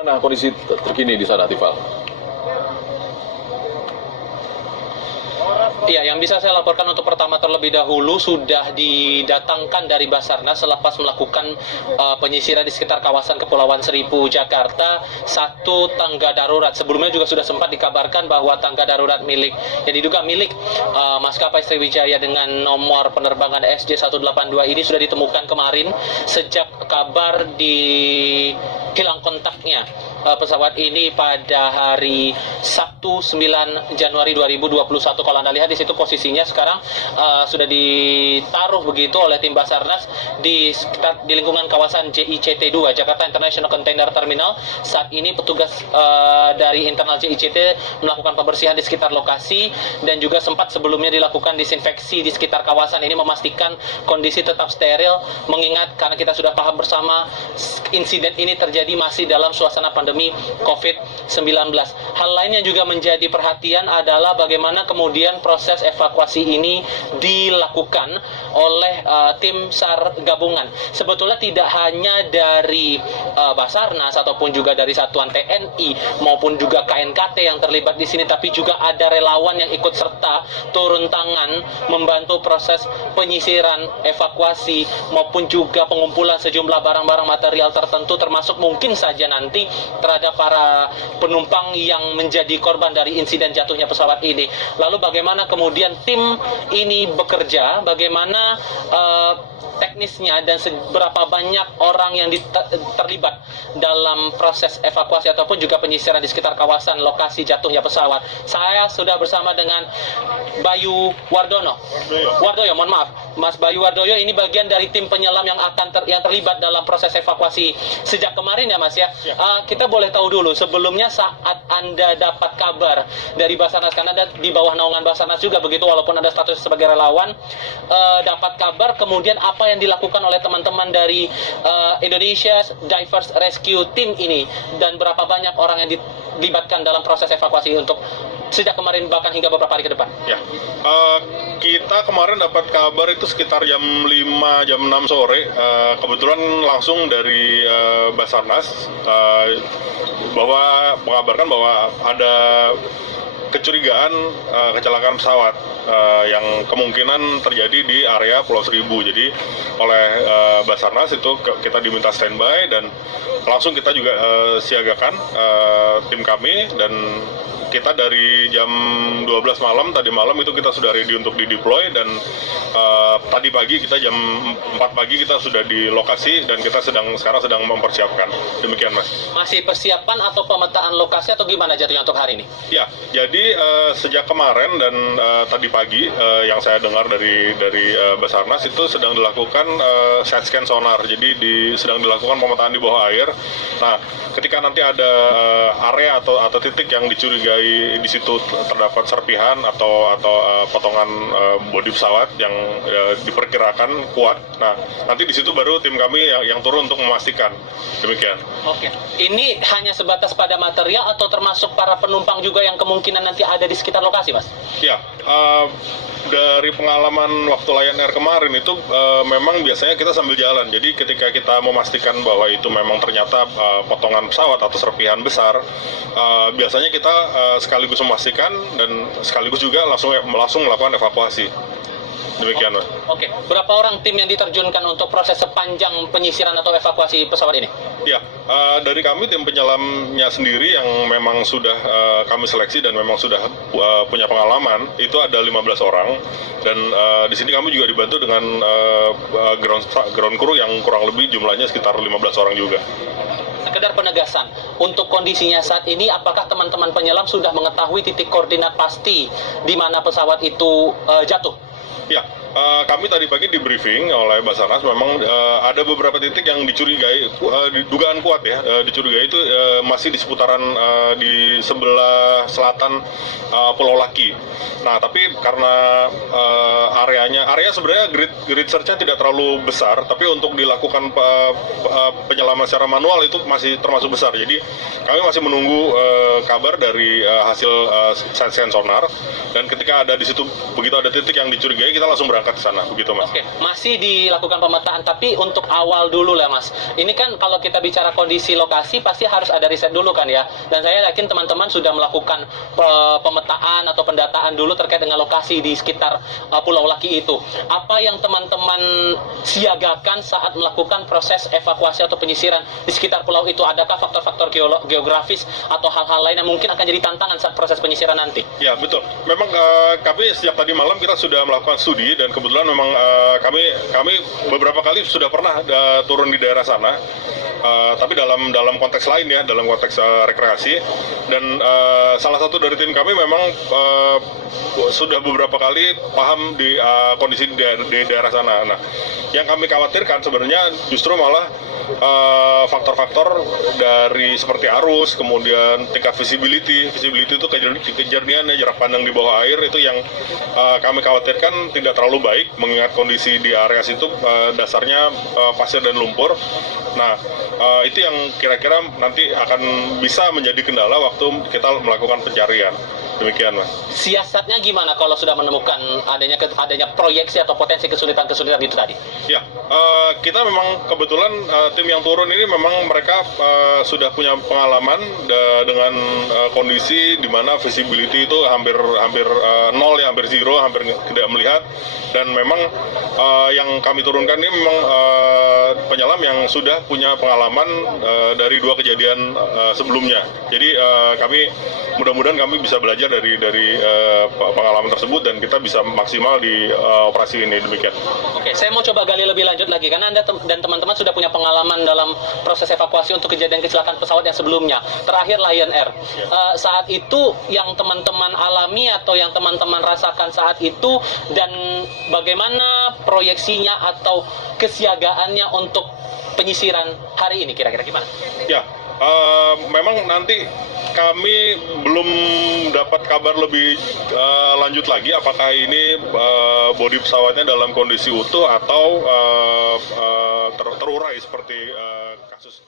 Mana kondisi terkini di sana, Tifal? Iya, yang bisa saya laporkan untuk pertama terlebih dahulu sudah didatangkan dari Basarnas selepas melakukan penyisiran di sekitar kawasan Kepulauan Seribu, Jakarta, satu tangga darurat. Sebelumnya juga sudah sempat dikabarkan bahwa tangga darurat yang diduga milik maskapai Sriwijaya dengan nomor penerbangan SJ182 ini sudah ditemukan kemarin sejak kabar hilang kontaknya pesawat ini pada hari Sabtu 9 Januari 2021. Kalau Anda lihat di situ posisinya sekarang sudah ditaruh begitu oleh tim Basarnas di lingkungan kawasan JICT 2 Jakarta International Container Terminal. Saat ini petugas dari internal JICT melakukan pembersihan di sekitar lokasi dan juga sempat sebelumnya dilakukan disinfeksi di sekitar kawasan ini memastikan kondisi tetap steril, mengingat karena kita sudah paham bersama insiden ini terjadi masih dalam suasana pandemi COVID-19. Hal lain yang juga menjadi perhatian adalah bagaimana kemudian proses evakuasi ini dilakukan oleh tim SAR gabungan. Sebetulnya tidak hanya dari Basarnas ataupun juga dari satuan TNI maupun juga KNKT yang terlibat di sini, tapi juga ada relawan yang ikut serta turun tangan membantu proses penyisiran, evakuasi maupun juga pengumpulan sejumlah barang-barang material tertentu, termasuk mungkin saja nanti terhadap para penumpang yang menjadi korban dari insiden jatuhnya pesawat ini. Lalu bagaimana kemudian tim ini bekerja, bagaimana teknisnya dan seberapa banyak orang yang terlibat dalam proses evakuasi ataupun juga penyisiran di sekitar kawasan lokasi jatuhnya pesawat. Saya sudah bersama dengan Bayu Wardoyo, mohon maaf. Mas Bayu Wardoyo ini bagian dari tim penyelam yang yang terlibat dalam proses evakuasi sejak kemarin ya Mas ya. Kita boleh tahu dulu sebelumnya saat Anda dapat kabar dari Basarnas, karena Anda di bawah naungan Basarnas juga begitu walaupun Anda status sebagai relawan, dapat kabar kemudian apa yang dilakukan oleh teman-teman dari Indonesia Divers Rescue Team ini dan berapa banyak orang yang dilibatkan dalam proses evakuasi untuk sejak kemarin bahkan hingga beberapa hari ke depan? Ya, kita kemarin dapat kabar itu sekitar jam 5, jam 6 sore, kebetulan langsung dari Basarnas, bahwa mengabarkan bahwa ada kecurigaan kecelakaan pesawat yang kemungkinan terjadi di area Pulau Seribu. Jadi oleh Basarnas itu kita diminta standby dan langsung kita juga siagakan tim kami, dan kita dari jam 12 malam, tadi malam itu kita sudah ready untuk dideploy, dan tadi pagi kita jam 4 pagi kita sudah di lokasi dan kita sekarang sedang mempersiapkan. Demikian Mas. Masih persiapan atau pemetaan lokasi atau gimana jatuhnya untuk hari ini? Ya, jadi sejak kemarin dan tadi pagi yang saya dengar dari Basarnas itu sedang dilakukan side scan sonar. Jadi sedang dilakukan pemetaan di bawah air. Nah, ketika nanti ada area atau titik yang dicurigai di situ terdapat serpihan atau potongan bodi pesawat yang diperkirakan kuat. Nah, nanti di situ baru tim kami yang turun untuk memastikan. Demikian. Oke. Ini hanya sebatas pada material atau termasuk para penumpang juga yang kemungkinan nanti ada di sekitar lokasi, Mas? Ya, dari pengalaman waktu Lion Air kemarin itu memang biasanya kita sambil jalan. Jadi ketika kita memastikan bahwa itu memang ternyata potongan pesawat atau serpihan besar, biasanya kita sekaligus memastikan dan sekaligus juga langsung melakukan evakuasi. Demikian, Mas. Oke. Berapa orang tim yang diterjunkan untuk proses sepanjang penyisiran atau evakuasi pesawat ini? Ya, dari kami tim penyelamnya sendiri yang memang sudah kami seleksi dan memang sudah punya pengalaman itu ada 15 orang, dan di sini kami juga dibantu dengan ground crew yang kurang lebih jumlahnya sekitar 15 orang juga. Sekedar penegasan, untuk kondisinya saat ini apakah teman-teman penyelam sudah mengetahui titik koordinat pasti di mana pesawat itu jatuh? Ya, kami tadi pagi di briefing oleh Basarnas, memang ada beberapa titik yang dicurigai, dugaan kuat ya, dicurigai itu masih di seputaran di sebelah selatan Pulau Laki. Nah, tapi karena area sebenarnya grid search-nya tidak terlalu besar, tapi untuk dilakukan penyelaman secara manual itu masih termasuk besar. Jadi kami masih menunggu kabar dari hasil side scan sonar, dan ketika ada di situ, begitu ada titik yang dicurigai, kita langsung berangkat berangkat ke sana, begitu Mas. Oke, masih dilakukan pemetaan, tapi untuk awal dulu lah Mas. Ini kan kalau kita bicara kondisi lokasi pasti harus ada riset dulu kan ya. Dan saya yakin teman-teman sudah melakukan pemetaan atau pendataan dulu terkait dengan lokasi di sekitar Pulau Laki itu. Apa yang teman-teman siagakan saat melakukan proses evakuasi atau penyisiran di sekitar pulau itu? Adakah faktor-faktor geografis atau hal-hal lain yang mungkin akan jadi tantangan saat proses penyisiran nanti? Ya betul. Memang kami sejak tadi malam kita sudah melakukan studi dan kebetulan memang kami beberapa kali sudah pernah turun di daerah sana, tapi dalam konteks lain ya, dalam konteks rekreasi. Dan salah satu dari tim kami memang sudah beberapa kali paham di kondisi di daerah sana. Nah, yang kami khawatirkan sebenarnya justru malah faktor-faktor dari seperti arus, kemudian tingkat visibility itu kejernihan, jarak pandang di bawah air itu yang kami khawatirkan tidak terlalu baik mengingat kondisi di area situ dasarnya pasir dan lumpur. Nah, itu yang kira-kira nanti akan bisa menjadi kendala waktu kita melakukan pencarian. Demikian, Mas. Siasatnya gimana kalau sudah menemukan adanya proyeksi atau potensi kesulitan-kesulitan itu tadi? Ya, kita memang kebetulan tim yang turun ini memang mereka sudah punya pengalaman dengan kondisi di mana visibility itu hampir nol ya, hampir zero, hampir tidak melihat. Dan memang yang kami turunkan ini memang penyelam yang sudah punya pengalaman dari 2 kejadian sebelumnya. Jadi kami mudah-mudahan kami bisa belajar dari pengalaman tersebut dan kita bisa maksimal di operasi ini. Demikian. Oke, saya mau coba gali lebih lanjut lagi karena Anda dan teman-teman sudah punya pengalaman dalam proses evakuasi untuk kejadian kecelakaan pesawat yang sebelumnya. Terakhir Lion Air. Saat itu yang teman-teman alami atau yang teman-teman rasakan saat itu, dan bagaimana proyeksinya atau kesiagaannya untuk penyisiran hari ini kira-kira gimana? Ya, memang nanti kami belum dapat kabar lebih lanjut lagi apakah ini bodi pesawatnya dalam kondisi utuh atau terurai seperti kasus